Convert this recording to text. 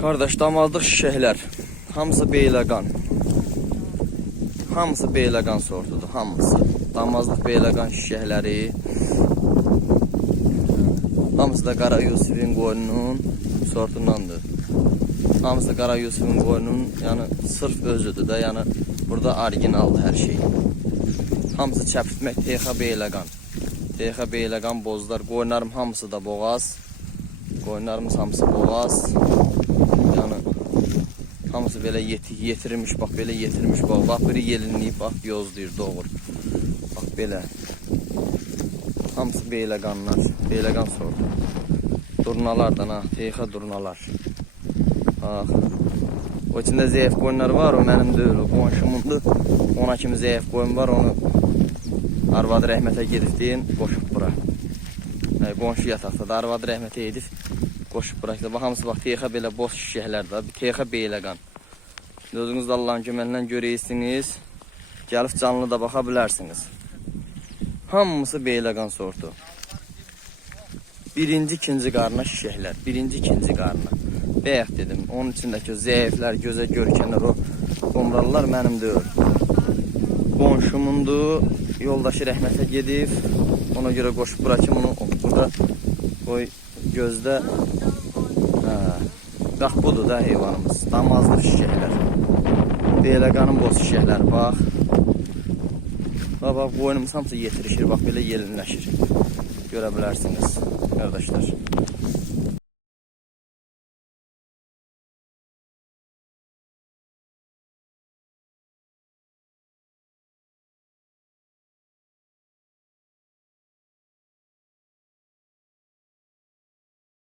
Qardaş, damazlıq şişəklər. Hamısı beyləqan. Hamısı beyləqan sortudur, hamısı. Damazlıq beyləqan şişəkləri. Hamısı da Qara Yusifin qoyunun sortundandır. Hamısı da Qara Yusifin qoyunun, yəni sırf özüdür də, yəni burada orijinaldır hər şey. Hamısı çəpitmək TX beyləqan. TX beyləqan bozlar. Qoyunlarım hamısı da boğaz. Qoyunlarımız hamısı boğaz. Yəni hamısı belə yeti yetirilmiş, bax belə yetirilmiş bax. Bax biri yelinləyib, bax yozlayır, doğur. Bax belə. Hamısı beyləqanlar, beyləqan sortu. Durnalardan ha, TX durnalar. Bax. O içində zəif qoyunlar var, o mənim deyil, o qonşumundur. Ona kimi zəif qoyun var, onu arvadı rəhmətə gedib deyin, qoşub bura. Qonşu yataqda da arvadı rəhmətə edib qoşub bırakdı. Bax hamısı bax TX belə boş şişəklərdir. Bir TX beyləqan. Özünüz də Allahın köməyindən görəysiniz. Gəlib canlı da baxa bilərsiniz. Hamısı beyləqan sortu. Birinci, ikinci qarına şişəklər. Birinci, ikinci qarına. Bəyək dedim. Onun içindəki o zəiflər, gözə görkənlər, o qomralılar mənim deyil. Qonşumundur. Yoldaşı rəhmətə gedib. Ona görə qoşub bırakım onu burada qoy gözdə. Hə. Bax budur da heyvanımız. Damazlı şişəklər. Beyləqanın boz şişəkləri bax. Bax bax boynumuz hamısı yetirişir. Bax belə yelinləşir. Görə bilərsiniz qardaşlar.